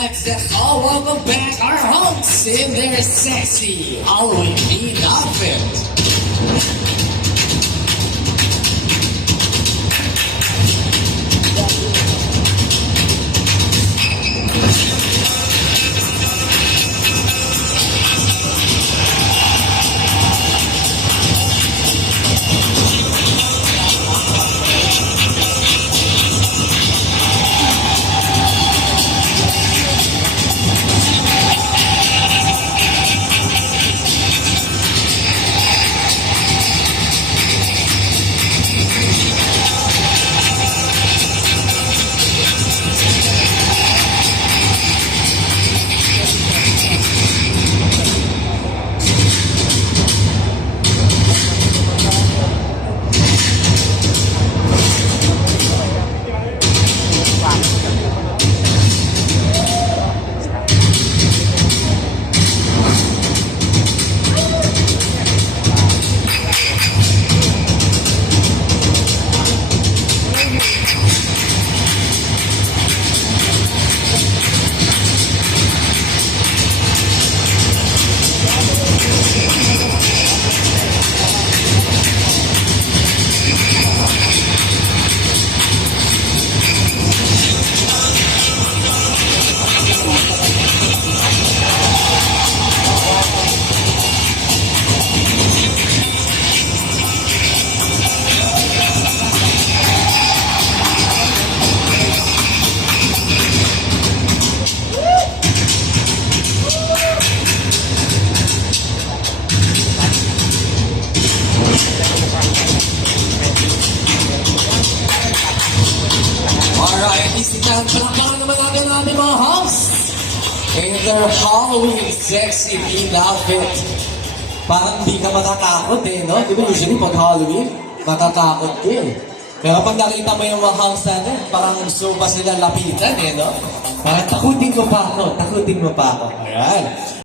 let's just all welcome back our Hunks in their sexy Halloween themed outfit. Alright, isitahan palakpakan naman natin ang ating mga Hunks in their Halloween sexy themed outfit. Parang hindi ka matatakot no? Di ba usually pag Halloween, matatakot ka Pero pag nakita mo yung mga Hunks natin, parang gusto pa sila lapitan no? Parang takutin mo pa ako. Ayan.